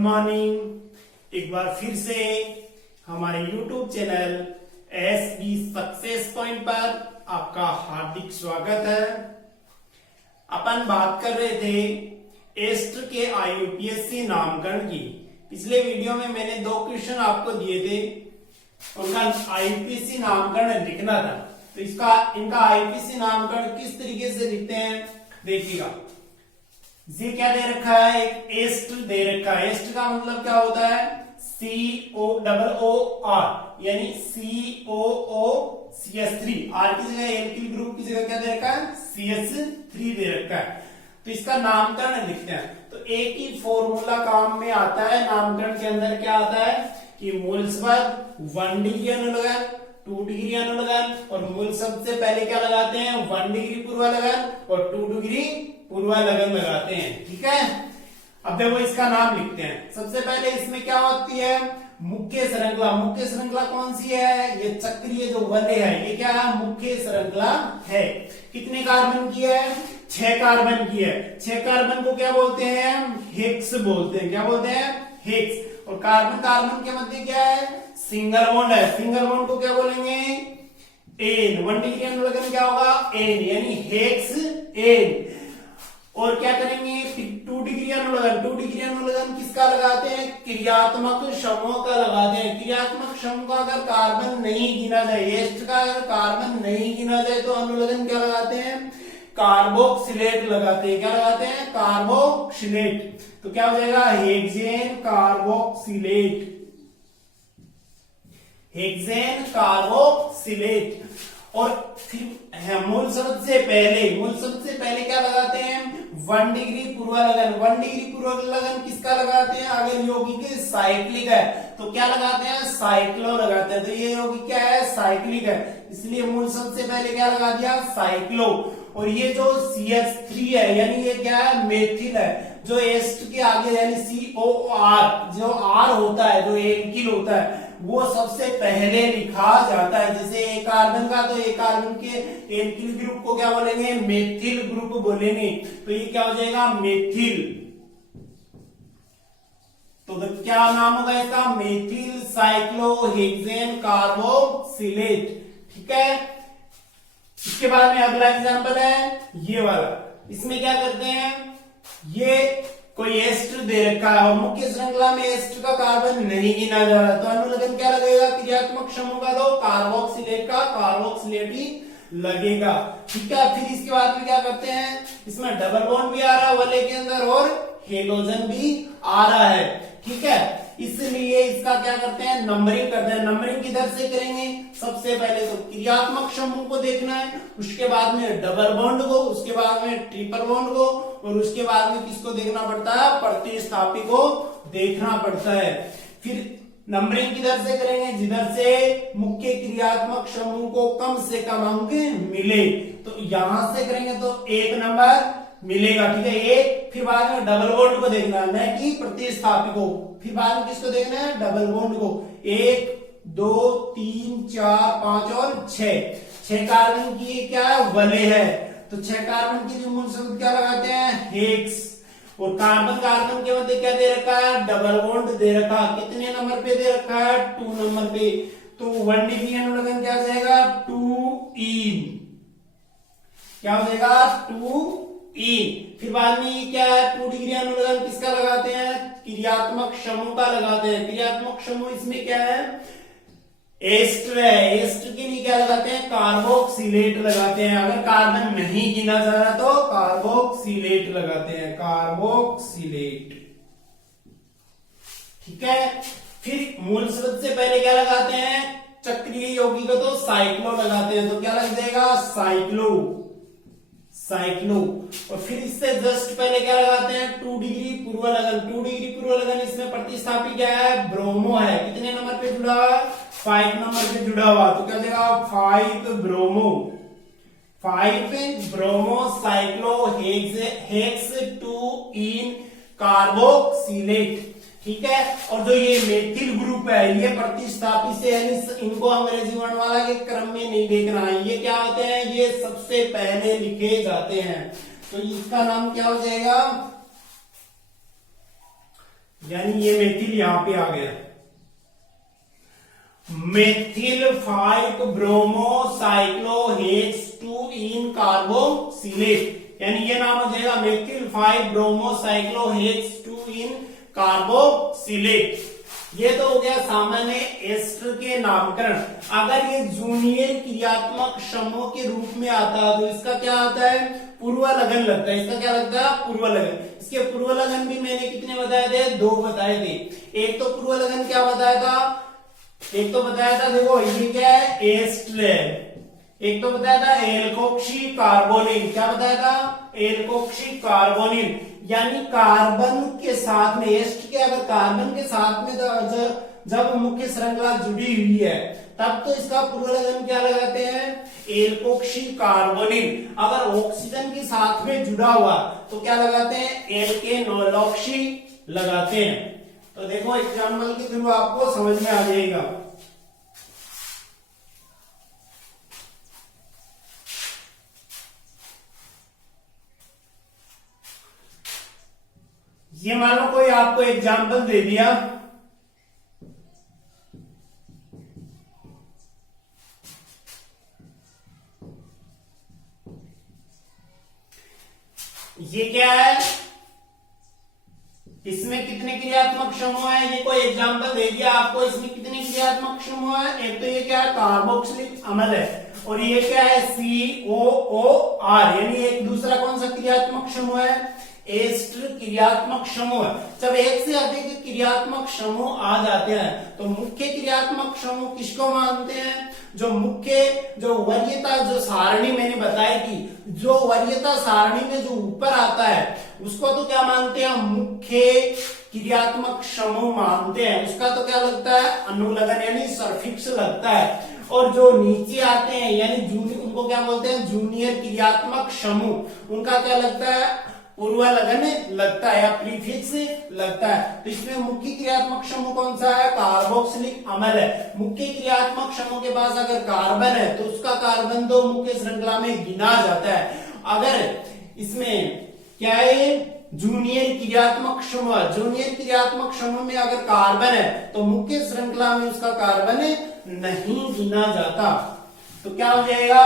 Morning. एक बार फिर से हमारे YouTube channel SB success point पर आपका हार्दिक स्वागत है। अपन बात कर रहे थे एस्टर के IUPAC नामकरण की। पिछले वीडियो में मैंने 2 क्वेश्चन आपको दिए थे, उनका IUPAC नामकरण लिखना था। तो इनका IUPAC नामकरण किस तरीके से लिखते हैं देखिएगा। ये क्या दे रखा है, एक एस्ट दे रखा है। एस्ट का मतलब क्या होता है, COOR यानी COOCH3। R की जगह एल्किल ग्रुप की जगह क्या दे रखा है, CH3 दे रखा है। तो इसका नामकरण लिखते हैं। तो एक ही फॉर्मूला काम में आता है। नामकरण के अंदर क्या आता है कि मूल शब्द 1 डिग्री अनुलग्न, 2 डिग्री अनुलग्न, और मूल शब्द से पहले क्या लगाते हैं, 1 डिग्री पूर्वालग्न और 2 डिग्री पूर्वालग्न लगाते हैं। ठीक है, अब देखो इसका नाम लिखते हैं। सबसे पहले इसमें क्या होती है, मुख्य श्रृंखला। मुख्य श्रृंखला कौन सी है, ये चक्रीय जो वलय है, ये क्या है, मुख्य श्रृंखला है। कितने कार्बन की है, 6 कार्बन की है। 6 कार्बन को क्या बोलते हैं, हेक्स बोलते हैं। क्या बोलते हैं, हेक्स। और कार्बन कार्बन के मध्य क्या है, सिंगल बॉन्ड है। सिंगल बॉन्ड को क्या बोलेंगे, एन। 1 डिग्री अनुलग्न क्या होगा, एन, यानी हेक्स एन। और क्या करेंगे, 2 डिग्री अनुलग्न। 2 डिग्री अनुलग्न किसका लगाते हैं, क्रियात्मक समूह का लगाते हैं। क्रियात्मक समूह का अगर कार्बन नहीं गिना जाए, एस्ट का अगर कार्बन नहीं गिना जाए तो अनुलग्न क्या लगाते हैं, कार्बोक्सिलेट लगाते हैं। क्या लगाते हैं, कार्बोक्सिलेट। तो क्या हो जाएगा, हेक्सेन कार्बोक्सिलेट। Hexane carboxylate. और फिर मूल शब्द से पहले क्या लगाते हैं, 1 डिग्री पूर्वालग्न। 1 डिग्री पूर्वालग्न किसका लगाते हैं, अगर यौगिक साइक्लिक है तो क्या लगाते हैं, साइक्लो लगाते हैं। तो ये यौगिक क्या है, साइक्लिक है, इसलिए मूल शब्द से पहले क्या लगा दिया, साइक्लो। और ये जो CH3 है यानी ये क्या है, मेथिल है। जो एस्ट के आगे यानी COR, जो R होता है, जो एल्किल होता है, वो सबसे पहले लिखा जाता है। जैसे एक कार्बन का, तो एक कार्बन के एल्किल ग्रुप को क्या बोलेंगे, मेथिल ग्रुप बोलेंगे। तो ये क्या हो जाएगा, मेथिल। तो क्या नाम होगा इसका, मेथिल साइक्लोहेक्सेन कार्बोक्सिलेट। ठीक है, इसके बाद में अगला एग्जांपल है ये वाला। इसमें क्या करते हैं, ये कोई एस्टर दे रखा है और मुख्य श्रृंखला में एस्टर का कार्बन नहीं गिना जा रहा, तो अनुलग्न क्या लगेगा, क्रियात्मक समूह का, तो कार्बोक्सिलेट का कार्बोक्सिलेट ही लगेगा। ठीक है, फिर इसके बाद में क्या करते हैं, इसमें डबल बॉन्ड भी आ रहा है वलय के अंदर और हेलोजन भी आ रहा है। ठीक है, इसलिए इसका क्या करते हैं, नंबरिंग करते हैं। नंबरिंग किधर से करेंगे, सबसे पहले तो क्रियात्मक समूह को देखना है, उसके बाद में डबल बॉन्ड को, उसके बाद में ट्रिपल बॉन्ड को, और उसके बाद में किसको देखना पड़ता है, प्रतिस्थापी को देखना पड़ता है। फिर नंबरिंग किधर से करेंगे, जिधर से मुख्य क्रियात्मक समूह को कम से कम अंक मिले। तो यहां से करेंगे तो 1 नंबर मिलेगा। ठीक है, एक। फिर बाद में डबल बॉन्ड को देखना है, न कि प्रतिस्थापी को। फिर बाद में किसको देखना है, डबल बॉन्ड को। 1 2 3 4 5 और 6 कार्बन की क्या है, वलय है। तो 6 कार्बन की जो मूल शब्द क्या लगाते हैं, हेक्स। और कार्बन कार्बन के मध्य क्या दे रखा है, डबल बॉन्ड दे रखा। कितने नंबर पे दे रखा है, 2 नंबर पे। तो 1 डिग्री अनुलग्न क्या हो जाएगा, 2E। क्या हो जाएगा, 2E। फिर बाद में ये क्या है, 2 डिग्री अनुलग्न किसका लगाते हैं, क्रियात्मक समूह का लगाते हैं। क्रियात्मक समूह इसमें क्या है, एस्टर है। एस्टर के लिए क्या लगाते हैं, कार्बोक्सिलेट लगाते हैं। अगर कार्बन नहीं गिना जा रहा तो कार्बोक्सिलेट लगाते हैं, कार्बोक्सिलेट। ठीक है, फिर मूल शब्द से पहले क्या लगाते हैं, चक्रीय यौगिक को तो साइक्लो लगाते हैं। तो क्या लग जाएगा, साइक्लो, साइक्लो। और फिर इससे जस्ट पहले क्या लगाते हैं, 2 डिग्री पूर्वालग्न। 2 डिग्री पूर्वालग्न, इसमें प्रतिस्थापी क्या है, ब्रोमो है। कितने नंबर पे जुड़ा हुआ, 5 नंबर पे जुड़ा हुआ। तो क्या हो जाएगा, 5 bromo. 5 bromo cyclo hex 2 carboxylate. ठीक है, और जो ये मेथिल ग्रुप है, ये प्रतिस्थापी से, यानी इनको अंग्रेजी वर्णमाला के क्रम में नहीं देखना है। ये क्या होते हैं, ये सबसे पहले लिखे जाते हैं। तो इसका नाम क्या हो जाएगा, यानी ये मेथिल यहां पे आ गया, मेथिल 5 ब्रोमो साइक्लोहेक्स 2 इन कार्बोक्सिलेट, यानी ये नाम हो जाएगा मेथिल 5 ब्रोमो साइक्लोहेक्स 2 इन कार्बोक्सिलेट। ये तो हो गया सामान्य एस्टर के नामकरण। अगर ये जूनियर क्रियात्मक समूह के रूप में आता है तो इसका क्या आता है, पूर्वलगन लगता है। इसका क्या लगता है, पूर्वलगन। इसके पूर्वलगन भी मैंने कितने बताए थे, 2 बताए थे। एक तो पूर्वलगन क्या बताया था, एक तो बताया था, देखो ये क्या है, एस्टर है। एक तो बताया था एल्कोक्सी कार्बोनिल, क्या बताया था, एल्कोक्सी कार्बोनिल, यानी कार्बन के साथ में एस्ट के अगर कार्बन के साथ में जब मुख्य श्रृंखला जुड़ी हुई है तब तो इसका पूर्वलगन क्या लगाते हैं, एल्कोक्सी कार्बोनिल। अगर ऑक्सीजन के साथ में जुड़ा हुआ तो क्या लगाते हैं, एल्केनोलॉक्सी लगाते हैं। तो देखो एग्जाम्पल के थ्रू आपको समझ में आ जाएगा। ये मान लो कोई आपको एग्जाम्पल दे दिया, ये क्या है, इसमें कितने क्रियात्मक समूह है, ये कोई एग्जाम्पल दे दिया आपको, इसमें कितने क्रियात्मक समूह है। एक तो ये क्या है, कार्बोक्सिलिक अम्ल है, और ये क्या है, COOR, यानी एक दूसरा कौन सा क्रियात्मक समूह है, एस्टर क्रियात्मक समूह। जब एक से अधिक क्रियात्मक समूह आ जाते हैं तो मुख्य क्रियात्मक समूह किसको मानते हैं, जो मुख्य, जो वरीयता, जो सारणी मैंने बताई थी, जो वरीयता सारणी में जो ऊपर आता है उसको तो क्या मानते हैं, मुख्य क्रियात्मक समूह मानते हैं। उसका तो क्या लगता है, अनुलगन यानी सरफिक्स लगता है। और जो नीचे आते हैं यानी उनको क्या बोलते हैं, जूनियर क्रियात्मक समूह, उनका क्या लगता है, पूर्वलगन लगता है या प्रीफिक्स लगता है। तो इसमें मुख्य क्रियात्मक समूह कौन सा है, कार्बोक्सिलिक अम्ल है। मुख्य क्रियात्मक समूह के पास अगर कार्बन है तो उसका कार्बन तो मुख्य श्रृंखला में गिना जाता है। अगर इसमें क्या है, जूनियर क्रियात्मक समूह, जूनियर क्रियात्मक समूह में अगर कार्बन है तो मुख्य श्रृंखला में उसका कार्बन नहीं गिना जाता। तो क्या हो जाएगा,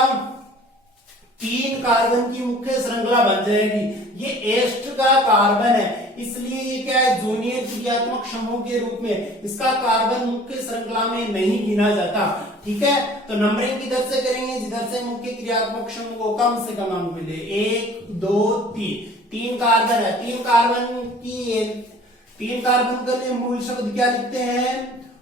3 कार्बन की मुख्य श्रृंखला बन जाएगी। ये एस्ट का कार्बन है, इसलिए ये क्या है, जूनियर क्रियात्मक समूह के रूप में इसका कार्बन मुख्य श्रृंखला में नहीं गिना जाता। ठीक है, तो नंबरिंग किधर से करेंगे, जिधर से मुख्य क्रियात्मक समूह को कम से कम अंक मिले। 1 2 3 कार्बन है, 3 कार्बन के लिए मूल शब्द क्या लिखते हैं,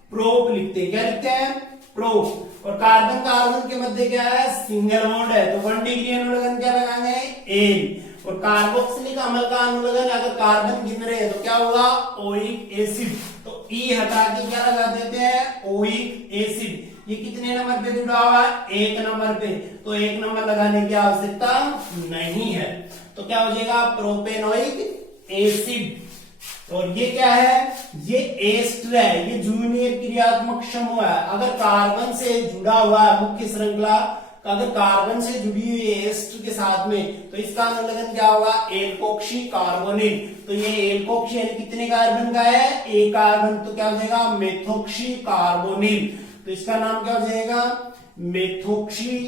प्रोप लिखते हैं। क्या लिखते हैं, प्रोप। और कार्बन कार्बन के मध्य क्या है, सिंगल बॉन्ड है, तो 1 डिग्री अनुलगन क्या लगाएंगे, एन। और कार्बोक्सिलिक अम्ल का अनुलगन अगर कार्बन गिन रहे हैं तो क्या होगा, ओइक एसिड, तो ई हटा के क्या लगा देते हैं, ओइक एसिड। ये कितने नंबर पे जुड़ा हुआ है, 1 नंबर पे, तो 1 नंबर लगाने की आवश्यकता नहीं है। तो क्या हो जाएगा, प्रोपेनोइक एसिड। और ये क्या है, ये एस्टर है, ये जूनियर क्रियात्मक समूह है। अगर कार्बन से जुड़ा हुआ है मुख्य श्रृंखला, अगर कार्बन से जुड़ी हुई है एस्टर के साथ में, तो इसका अनुलगन क्या होगा, एल्कोक्सी कार्बोनिल। तो ये एल्कोक्सी यानी कितने कार्बन का है, 1 कार्बन, तो क्या हो जाएगा, मेथोक्सी कार्बोनिल। तो इसका नाम क्या हो जाएगा, methoxy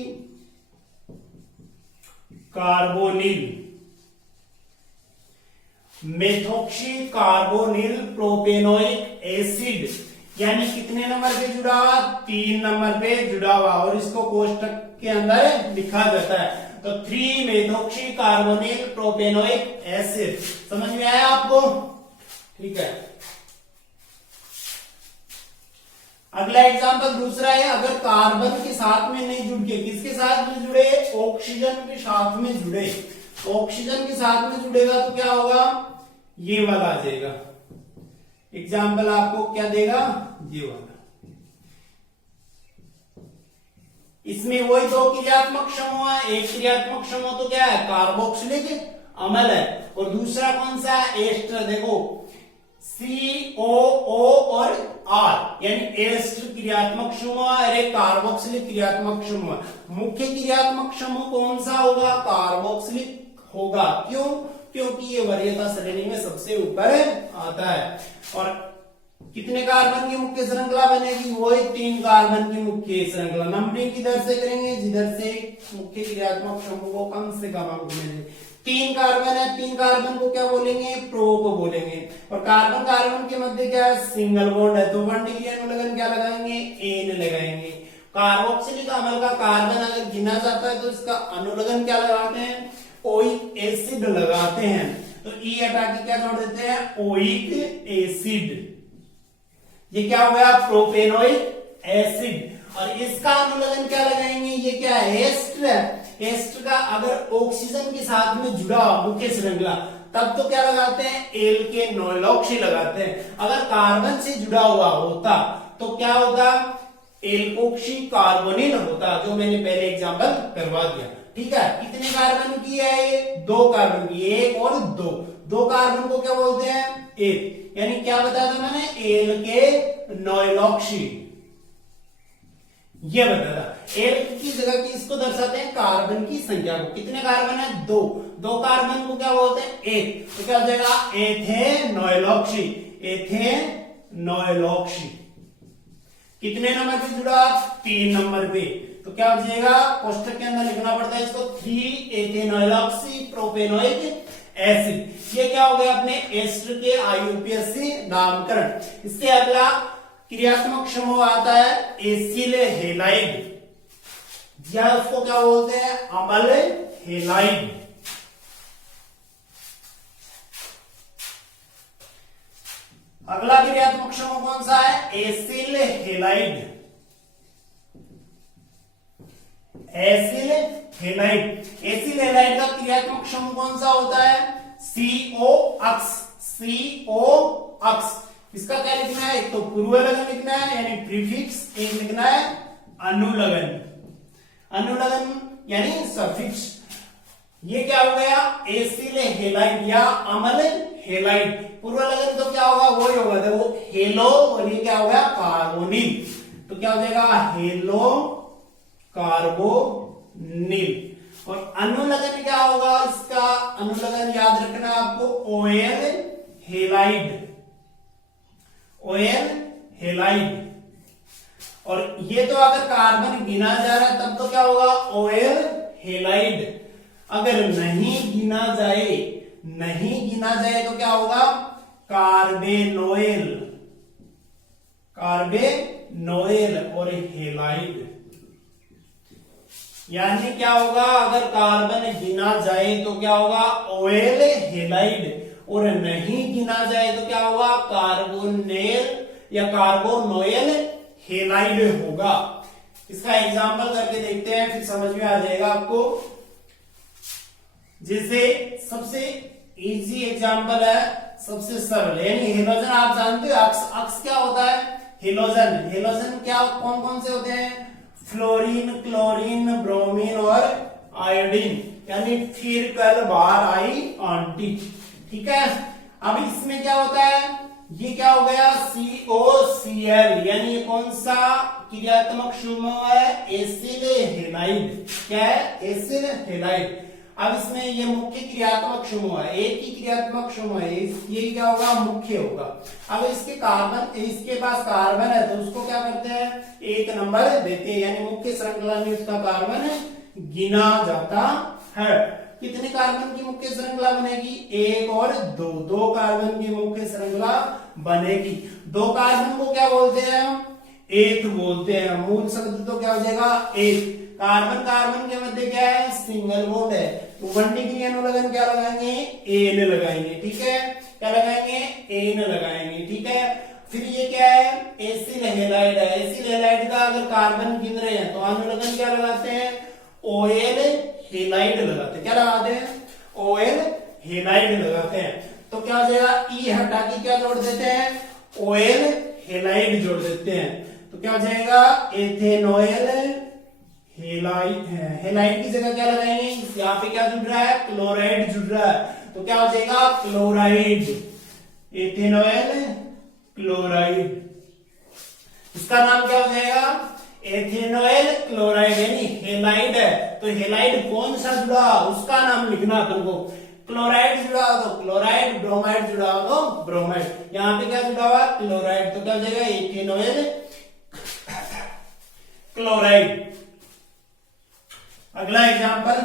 carbonyl. Methoxy carbonyl propanoic acid, यानी कितने नंबर पे जुड़ा हुआ, 3 नंबर पे जुड़ा हुआ, और इसको कोष्टक के अंदर लिखा जाता है। तो 3 मेथोक्सी कार्बोनिल प्रोपेनोइक एसिड। समझ में आया आपको, ठीक है। अगला एग्जांपल दूसरा है, अगर कार्बन के साथ में नहीं जुड़ के, किसके साथ में जुड़े, ऑक्सीजन के साथ में जुड़े, ऑक्सीजन के साथ में जुड़ेगा तो क्या होगा, ये वाला आ जाएगा। एग्जाम्पल आपको क्या देगा, ये वाला। इसमें वही 2 क्रियात्मक समूह है, एक क्रियात्मक समूह तो क्या है, कार्बोक्सिलिक अम्ल है, और दूसरा कौन सा है, एस्टर। देखो COO और R, यानी एस्टर क्रियात्मक समूह और एक कार्बोक्सिलिक क्रियात्मक समूह। मुख्य क्रियात्मक समूह कौन सा होगा, कार्बोक्सिलिक होगा। क्यों, क्योंकि ये वरीयता श्रेणी में सबसे ऊपर आता है। और कितने कार्बन की मुख्य श्रृंखला बनेगी, वही 3 कार्बन की मुख्य श्रृंखला। नंबरिंग किधर से करेंगे, जिधर से मुख्य क्रियात्मक समूह को कम से कम अंक मिले। 3 कार्बन है, 3 कार्बन को क्या बोलेंगे, प्रो को बोलेंगे। और कार्बन कार्बन के मध्य क्या है, सिंगल बॉन्ड है, तो 1 डिग्री अनुलग्न क्या लगाएंगे, एन लगाएंगे। कार्बोक्सिलिक अम्ल का कार्बन अगर गिना जाता है तो इसका अनुलग्न क्या लगाते हैं, ओइक एसिड लगाते हैं। तो ई हटा के क्या जोड़ देते हैं, ओइक एसिड। ये क्या हो गया, प्रोपेनोइक एसिड। और इसका अनुलग्न क्या लगाएंगे, ये क्या है, एस्टर है। एस्टर का अगर ऑक्सीजन के साथ में जुड़ा मुख्य श्रृंखला तब तो क्या लगाते हैं, एल के नोइलॉक्सी लगाते हैं। अगर कार्बन से जुड़ा हुआ होता तो क्या होता, एल्कोक्सी कार्बोनिल होता, जो मैंने पहले एग्जांपल करवा दिया। ठीक है, कितने कार्बन की है ये, 2 कार्बन की, 1 और 2। 2 कार्बन को क्या बोलते हैं, एक। यानी क्या बताया था मैंने, एल के नोइलॉक्सी, ये बताया था। एल की जगह की इसको दर्शाते हैं कार्बन की संख्या को। कितने कार्बन है, 2। 2 कार्बन को क्या बोलते हैं, एक। तो क्या हो जाएगा, एथेनोइलॉक्सी, एथेनोइलॉक्सी। कितने नंबर पे जुड़ा, 3 नंबर पे। तो क्या हो जाएगा, कोष्टक के अंदर लिखना पड़ता है इसको, 3 एथेनोइलॉक्सी प्रोपेनोइक एसिड। ये क्या हो गया, अपने एस्टर के आईयूपीएसी नामकरण। इससे अगला क्रियात्मक समूह आता है एसिल हेलाइड, या उसको क्या बोलते हैं, अम्ल हेलाइड। अगला क्रियात्मक समूह कौन सा है, acyl halide. Acyl halide, acyl halide का क्रियात्मक समूह कौन सा होता है, CO अक्स, CO अक्स। इसका क्या लिखना है, एक तो पूर्वलगन लिखना है यानी प्रीफिक्स, एक लिखना है अनुलगन, अनुलगन यानी सफिक्स। ये क्या हो गया, एसिल हेलाइड या अम्ल हेलाइड। पूर्वलगन तो क्या होगा, वो ही होगा, देखो हेलो, और ये क्या हो गया, कार्बोनिल। तो क्या हो जाएगा, हेलो कार्बोनिल। और अनुलगन क्या होगा, इसका अनुलगन याद रखना आपको, ओएल हेलाइड, ओएल हेलाइड। और ये तो अगर कार्बन गिना जा रहा है तब तो क्या होगा, ओएल हेलाइड। अगर नहीं गिना जाए, नहीं गिना जाए तो क्या होगा, कार्बेनोइल, कार्बेनोइल और हेलाइड। यानी क्या होगा, अगर कार्बन गिना जाए तो क्या होगा, ओएल हेलाइड, और नहीं गिना जाए तो क्या होगा, कार्बोनेल या कार्बोनोइल हेलाइड होगा। इसका एग्जांपल करके देखते हैं, फिर समझ में आ जाएगा आपको। जैसे सबसे इजी एग्जांपल है, सबसे सरल, यानी हेलोजन आप जानते हो, अक्स, अक्स क्या होता है, हेलोजन। हेलोजन क्या, कौन कौन से होते हैं, फ्लोरीन, क्लोरीन, ब्रोमीन और आयोडीन, यानी फिर कल बार आई आंटी। ठीक है, अब इसमें क्या होता है, ये क्या हो गया, COCl, यानी ये कौन सा क्रियात्मक समूह है, एसिल हेलाइड। क्या है, एसिल हेलाइड। अब इसमें ये मुख्य क्रियात्मक समूह है, एक ही क्रियात्मक समूह है, ये क्या होगा, मुख्य होगा। अब इसके कार्बन, इसके पास कार्बन है तो उसको क्या करते हैं, 1 नंबर देते हैं, यानी मुख्य श्रृंखला में उसका कार्बन गिना जाता है। कितने कार्बन की मुख्य श्रृंखला बनेगी, 1 और 2, 2 कार्बन की मुख्य श्रृंखला बनेगी। 2 कार्बन को क्या बोलते हैं हम, एक बोलते हैं, मूल शब्द तो क्या हो जाएगा, एक। कार्बन कार्बन के मध्य क्या है, सिंगल बॉन्ड है, तो 1 डिग्री अनुलगन क्या लगाएंगे, एन लगाएंगे। ठीक है, क्या लगाएंगे, एन लगाएंगे। ठीक है, फिर ये क्या है, एसिल हेलाइड है। एसिल हेलाइड का अगर कार्बन गिन रहे हैं तो अनुलगन क्या लगाते हैं, ओएल हेलाइड लगाते हैं। क्या लगाते हैं, ओएल हेलाइड लगाते हैं। तो क्या हो जाएगा, ई हटा के क्या जोड़ देते हैं, ओएल हेलाइड जोड़ देते हैं। तो क्या हो जाएगा, एथेनोइल हेलाइड। हेलाइड की जगह क्या लगाएंगे, यहाँ पे क्या जुड़ रहा है, क्लोराइड जुड़ रहा है, तो क्या हो जाएगा, क्लोराइड, एथेनोइल क्लोराइड। इसका नाम क्या हो जाएगा, एथेनोइल क्लोराइड, यानी हेलाइड है। तो हेलाइड कौन सा जुड़ा, उसका नाम लिखना तुमको, क्लोराइड जुड़ा हो तो क्लोराइड, ब्रोमाइड जुड़ा हो तो ब्रोमाइड। यहाँ पे क्या जुड़ा हुआ, क्लोराइड, तो क्या हो जाएगा इथेनॉल क्लोराइड। अगला एग्जांपल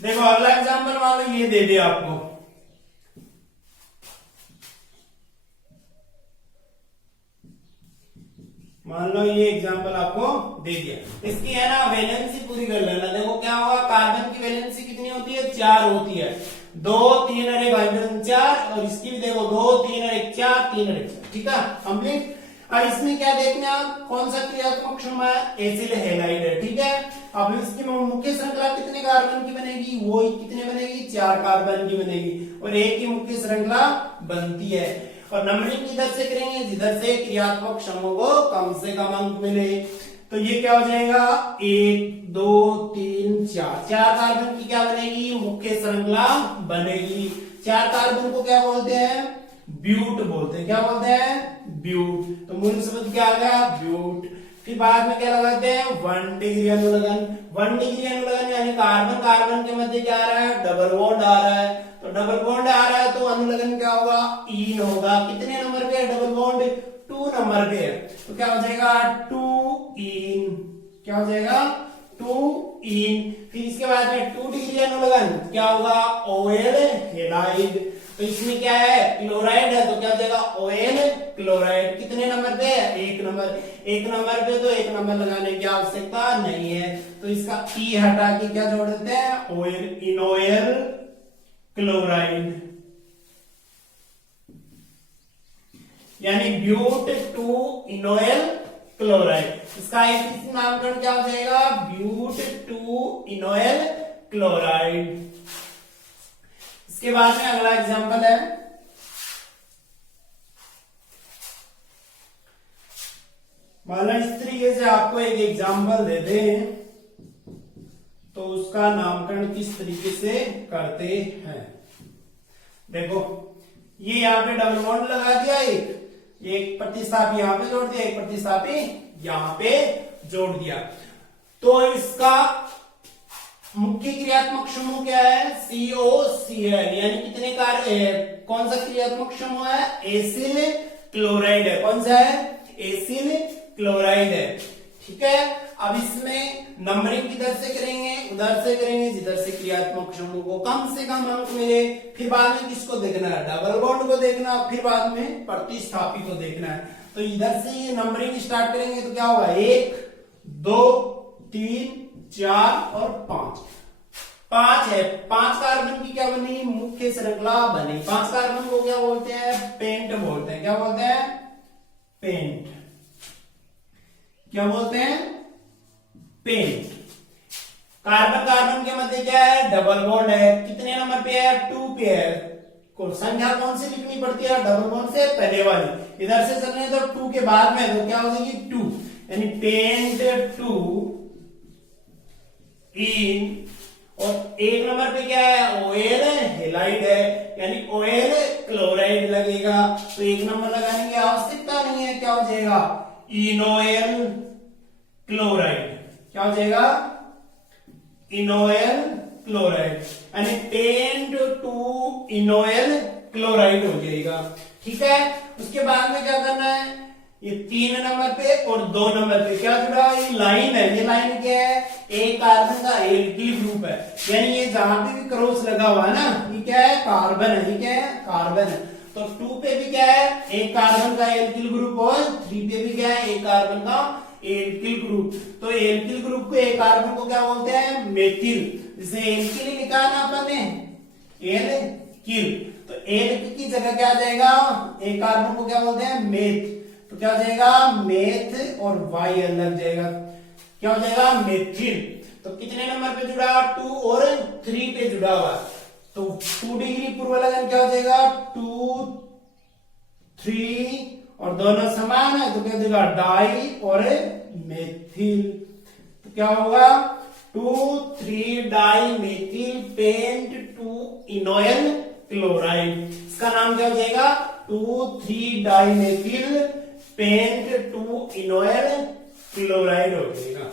देखो, अगला एग्जांपल मान लो ये दे दिया आपको, मान लो ये एग्जांपल आपको दे दिया, इसकी है ना वैलेंसी पूरी कर लेना। देखो क्या होगा, कार्बन की वैलेंसी कितनी होती है, 4 होती है, 2 3 और 1 हाइड्रोजन 4, और इसकी भी देखो 2 3 और 1 4, 3 और 1 4, ठीक है कंप्लीट। अब इसमें क्या देखना, कौन सा क्रियात्मक समूह है, एसिल हैलाइड है, ठीक है। अब इसकी मुख्य श्रृंखला कितने कार्बन की बनेगी, वो कितने बनेगी, 4 कार्बन की बनेगी, और एक ही मुख्य श्रृंखला बनती है। और नंबरिंग किधर से करेंगे, जिधर से क्रियात्मक समूह को कम से कम अंक मिले। तो ये क्या हो जाएगा, 1 2 3 4, 4 कार्बन की क्या बनेगी, मुख्य श्रृंखला बनेगी। 4 कार्बन को क्या बोलते हैं, ब्यूट बोलते हैं, क्या बोलते हैं, ब्यूट। तो मूल शब्द क्या आ गया, ब्यूट। फिर बाद में क्या लगाते हैं, 1 डिग्री अनुलग्न। 1 डिग्री अनुलग्न यानी कार्बन कार्बन के मध्य क्या आ रहा है, डबल बॉन्ड आ रहा है। तो डबल बॉन्ड आ रहा है तो अनुलग्न क्या होगा, इन होगा। कितने नंबर पे है डबल बॉन्ड, 2 नंबर पे है। तो क्या हो जाएगा, 2 इन, क्या हो जाएगा, 2 इन। फिर इसके बाद में 2 डिग्री अनुलग्न क्या होगा, ओएल हैलाइड। तो इसमें क्या है, क्लोराइड है, तो क्या हो जाएगा, ओएल क्लोराइड। कितने नंबर पे है, 1 नंबर। 1 नंबर पे तो 1 नंबर लगाने की आवश्यकता नहीं है, तो इसका ई हटा के क्या जोड़ देते हैं, ओएल, इनोएल क्लोराइड, यानी ब्यूट 2 इनोएल क्लोराइड। इसका एक नामकरण क्या हो जाएगा, ब्यूट 2 इनोएल क्लोराइड। इसके बाद में अगला एग्जांपल है, मान लो इस तरीके से आपको एक एग्जांपल दे दें तो उसका नामकरण किस तरीके से करते हैं। देखो ये यहाँ पे डबल बॉन्ड लगा दिया, एक प्रतिस्थापी यहाँ पे जोड़ दिया, एक प्रतिस्थापी यहाँ पे जोड़ दिया। तो इसका मुख्य क्रियात्मक समूह क्या है, COCl, यानी कितने कार्य, कौन सा क्रियात्मक समूह है, एसिल क्लोराइड है। कौन सा है, एसिल क्लोराइड है, ठीक है। अब इसमें नंबरिंग किधर से करेंगे, उधर से करेंगे जिधर से क्रियात्मक समूह को कम से कम अंक मिले। फिर बाद में किसको देखना है, डबल बॉन्ड को देखना, फिर बाद में प्रतिस्थापी को देखना है। तो इधर से ये नंबरिंग स्टार्ट करेंगे तो क्या होगा, 1 2 3 4 और 5, 5 है। 5 कार्बन की क्या बनी, मुख्य श्रृंखला बनी। 5 कार्बन को क्या बोलते हैं, पेंट बोलते हैं। क्या बोलते हैं, पेंट। क्या बोलते हैं, पेंट। कार्बन कार्बन के मध्य क्या है, डबल बॉन्ड है। कितने नंबर पे है, 2 पे है। संख्या कौन सी लिखनी पड़ती है, डबल बॉन्ड से पहले वाली। इधर से चलने तो 2 के बाद में, तो क्या हो जाएगी 2, यानी पेंट 2 इन। और 1 नंबर पे क्या है, ओएल हैलाइड है, यानी ओएल क्लोराइड लगेगा। तो 1 नंबर लगाने की आवश्यकता नहीं है, क्या हो जाएगा, इनोएल क्लोराइड। क्या हो जाएगा, इनोएल क्लोराइड, यानी पेंट 2 इनोएल क्लोराइड हो जाएगा, ठीक है। उसके बाद में क्या करना है, ये 3 नंबर पे और 2 नंबर पे क्या जुड़ा है, ये लाइन है। ये लाइन क्या है, एक कार्बन का एल्किल ग्रुप है, यानी ये जहां पे भी क्रॉस लगा हुआ है ना, ये क्या है, कार्बन है। ये क्या है, कार्बन है। तो 2 पे भी क्या है, एक कार्बन का एल्किल ग्रुप, और 3 पे भी क्या है, एक कार्बन का एल्किल ग्रुप। तो एल्किल ग्रुप को, एक कार्बन को क्या बोलते हैं, मेथिल। जैसे एल्किल ही लिखा है ना अपन ने, एल्किल, तो एल्किल की जगह क्या आ जाएगा, एक कार्बन को क्या बोलते हैं, मेथ। तो क्या हो जाएगा, मेथ और वाई लग जाएगा, क्या हो जाएगा, मेथिल। तो कितने नंबर पे जुड़ा, 2 और 3 पे जुड़ा हुआ। तो 2 डिग्री पूर्व लगन क्या हो जाएगा, 2 3, और दोनों समान है तो क्या देगा, डाई और मेथिल। तो क्या होगा, 2 3 डाई मेथिल पेंट 2 इनोएल क्लोराइड। इसका नाम क्या हो जाएगा, 2 3 डाई मेथिल पेंट 2 इनोएल क्लोराइड हो जाएगा।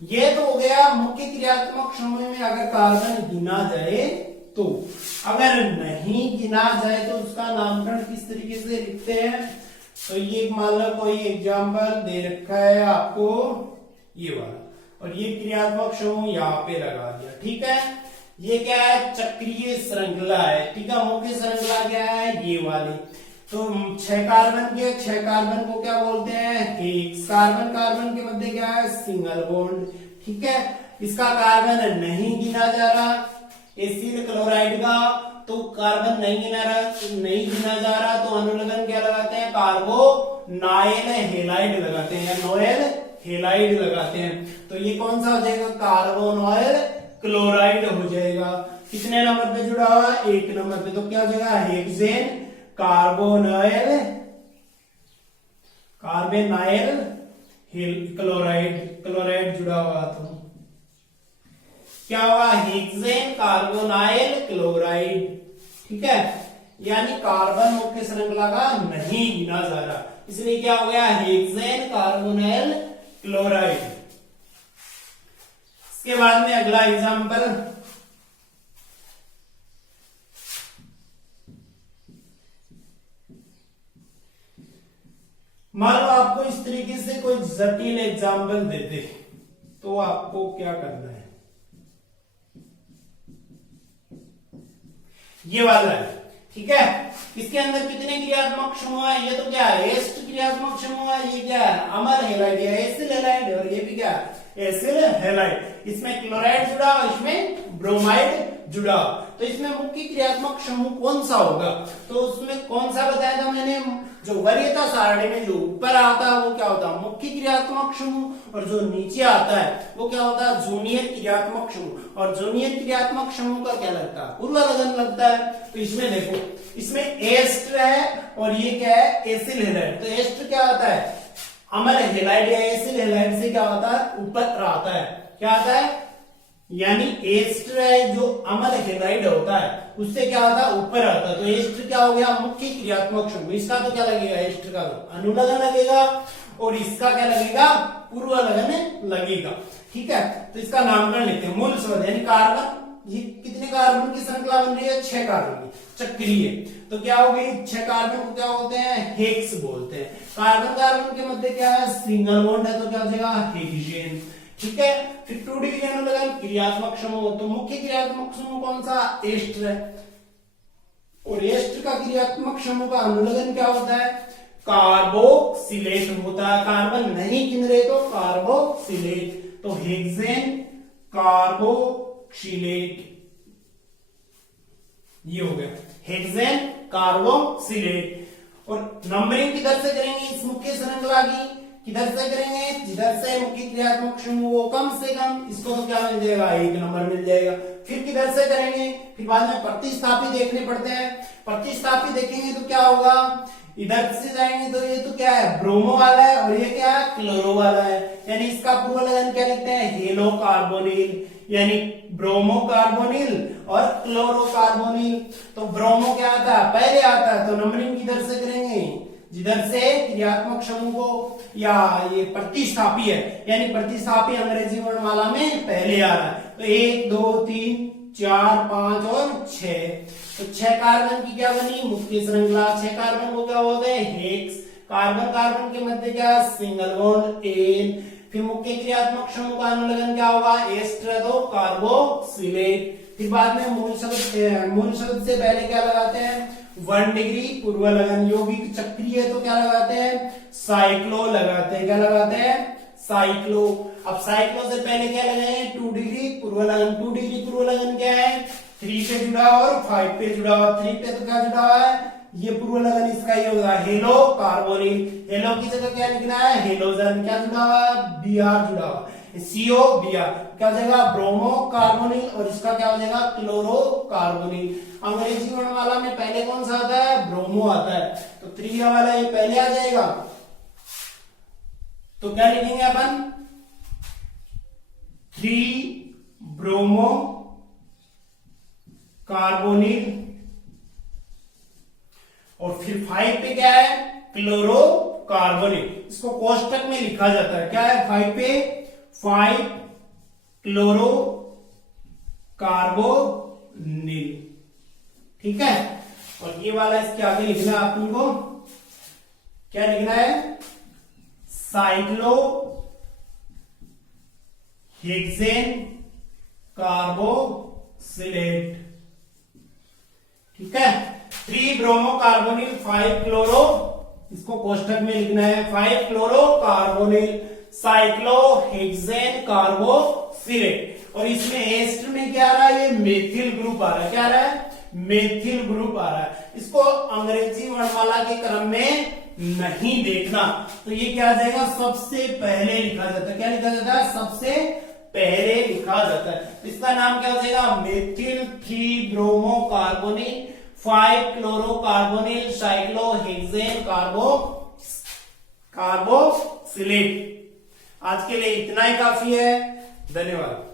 ये तो हो गया मुख्य क्रियात्मक समूह में अगर कार्बन गिना जाए तो। अगर नहीं गिना जाए तो उसका नामकरण किस तरीके से लिखते हैं? तो ये मान लो कोई एग्जाम्पल दे रखा है आपको ये वाला, और ये क्रियात्मक समूह यहाँ पे लगा दिया, ठीक है। ये क्या है? चक्रीय श्रृंखला है, ठीक है। मुख्य श्रृंखला क्या है? ये वाली। तो 6 कार्बन के 6 कार्बन को क्या बोलते हैं? हेक्स। कार्बन कार्बन के मध्य क्या है? सिंगल बॉन्ड, ठीक है। इसका कार्बन नहीं गिना जा रहा एसिड क्लोराइड का, तो कार्बन नहीं गिना जा रहा तो अनुलग्न क्या लगाते हैं? कार्बोनाइल हेलाइड लगाते हैं, नोएल हेलाइड लगाते हैं। तो ये कौन सा हो जाएगा? कार्बोनाइल क्लोराइड हो जाएगा। कितने नंबर पे जुड़ा हुआ? 1 नंबर पे। तो क्या हो जाएगा? हेक्सेन कार्बोनाइल क्लोराइड जुड़ा हुआ तो क्या होगा? हेक्सेन कार्बोनाइल क्लोराइड, ठीक है। यानी कार्बन मुख्य श्रृंखला का नहीं गिना जा रहा, इसलिए क्या हो गया? Hexane carbonyl chloride. इसके बाद में अगला एग्जांपल, मान लो आपको इस तरीके से कोई जटिल एग्जाम्पल दे दे तो आपको क्या करना है? ये वाला है, ठीक है। इसके अंदर कितने क्रियात्मक समूह है? ये तो क्या है? एस्ट क्रियात्मक समूह है। ये क्या है? अमल हेलाइड या एसिल हेलाइड, और ये भी क्या है? Acyl halide. इसमें क्लोराइड जुड़ा, इसमें ब्रोमाइड जुड़ा। तो इसमें मुख्य क्रियात्मक समूह कौन सा होगा? तो उसमें कौन सा बताया था मैंने? जो वरीयता सारणी में जो ऊपर आता है वो क्या होता है? मुख्य क्रियात्मक समूह, और जो नीचे आता है वो क्या होता है? जूनियर क्रियात्मक समूह। और जूनियर क्रियात्मक समूह का क्या लगता है? पूर्वलग्न लगता है। तो इसमें देखो, इसमें एस्टर है और ये क्या है? Acyl halide. तो एस्टर क्या आता है? अमल हेलाइड या एसिल हेलाइड से क्या होता है? ऊपर आता है। क्या आता है? यानी एस्टर जो अमल हेलाइड होता है उससे क्या होता है? ऊपर आता है। तो एस्टर क्या हो गया? मुख्य क्रियात्मक समूह। इसका तो क्या लगेगा? एस्टर का तो अनुलग्न लगेगा, और इसका क्या लगेगा? पूर्वलग्न लगेगा, ठीक है। तो इसका नामकरण लिखते हैं। मूल शब्द यानी कार्बन, ये कितने कार्बन की श्रृंखला बन रही है? 6 कार्बन की, चक्रीय। तो क्या हो गई? 6 कार्बन को क्या बोलते हैं? हेक्स बोलते हैं। कार्बन कार्बन के मध्य क्या है? सिंगल बॉन्ड है, तो क्या हो जाएगा? हेक्सेन, ठीक है। फिर 2 डिग्री अनुलग्न क्रियात्मक समूह, तो मुख्य क्रियात्मक समूह कौन सा? एस्टर है, और एस्टर का क्रियात्मक समूह का अनुलग्न क्या होता है? कार्बोक्सिलेट होता है। कार्बन नहीं गिन रहे तो कार्बोक्सिलेट, तो हेक्सेन कार्बोक्सिलेट, ये हो गया हेक्सेन कार्बोक्सिलेट। और नंबरिंग किधर से करेंगे इस मुख्य श्रृंखला की? किधर से करेंगे? जिधर से मुख्य क्रियात्मक समूह हो कम से कम, इसको तो क्या मिल जाएगा? 1 नंबर मिल जाएगा। फिर किधर से करेंगे? फिर बाद में प्रतिस्थापी देखने पड़ते हैं। प्रतिस्थापी देखेंगे तो क्या होगा? इधर से जाएंगे तो ये तो क्या है? ब्रोमो वाला है, और ये क्या है? क्लोरो वाला है। यानी इसका पूर्वलग्न क्या लिखते हैं? हेलो कार्बोनिल, यानी ब्रोमो कार्बोनिल और क्लोरो कार्बोनिल। तो ब्रोमो क्या आता है? पहले आता है। तो नंबरिंग किधर से करेंगे? जिधर से क्रियात्मक समूह को, या ये प्रतिस्थापी है, यानी प्रतिस्थापी अंग्रेजी वर्णमाला में पहले आ रहा है। तो 1 2 3 4 5 और 6। तो 6 कार्बन की क्या बनी? मुख्य श्रृंखला। 6 कार्बन को क्या बोलते हैं? हेक्स। कार्बन कार्बन के मध्य क्या? Single bond N. फिर मुख्य क्रियात्मक समूह का अनुलग्न क्या होगा? एस्टर, तो कार्बोक्सिलेट। फिर बाद में मूल शब्द से पहले क्या लगाते हैं? 1 डिग्री पूर्वलग्न। यौगिक चक्रीय है तो क्या लगाते हैं? साइक्लो लगाते हैं। क्या लगाते हैं? साइक्लो। अब साइक्लो से पहले क्या लगाए? 2 डिग्री पूर्वलग्न। 2 डिग्री पूर्वलग्न क्या है? 3 पे जुड़ा और 5 पे जुड़ा हुआ। 3 पे तो क्या जुड़ा हुआ है? ये पूर्वलग्न इसका ये होगा हेलो कार्बोनिल। हेलो की जगह क्या लिखना है? हेलोजन। क्या जुड़ा हुआ? Br जुड़ा हुआ। CO Br क्या हो जाएगा? ब्रोमो कार्बोनिल, और इसका क्या हो जाएगा? Chloro carbonyl. अंग्रेजी वर्णमाला में पहले कौन सा आता है? ब्रोमो आता है। तो 3 वाला ये पहले आ जाएगा। तो क्या लिखेंगे अपन? 3 ब्रोमो कार्बोनिल, और फिर 5 पे क्या है? Chloro carbonyl. इसको कोष्टक में लिखा जाता है। क्या है? 5 पे 5 क्लोरो कार्बोनिल। ठीक है, और ये वाला इसके आगे लिखना है अपन को, क्या लिखना है, साइक्लो हेक्सेन कार्बोसिलेट। ठीक है, 3 ब्रोमो कार्बोनिल 5 क्लोरो, इसको कोष्ठक में लिखना है 5 क्लोरो कार्बोनिल साइक्लो हेक्सेन कार्बोसिलेट। और इसमें एस्टर में क्या आ रहा है, ये मेथिल ग्रुप आ रहा है, क्या आ रहा है, मेथिल ग्रुप आ रहा है। इसको अंग्रेजी वर्णमाला के क्रम में नहीं देखना, तो ये क्या आ जाएगा, सबसे पहले लिखा जाता है। क्या लिखा जाता है, सबसे पहले लिखा जाता है। इसका नाम क्या हो जाएगा, methyl 3 bromo carbonyl 5 chloro carbonyl cyclohexane carboxylate. आज के लिए इतना ही काफी है। धन्यवाद।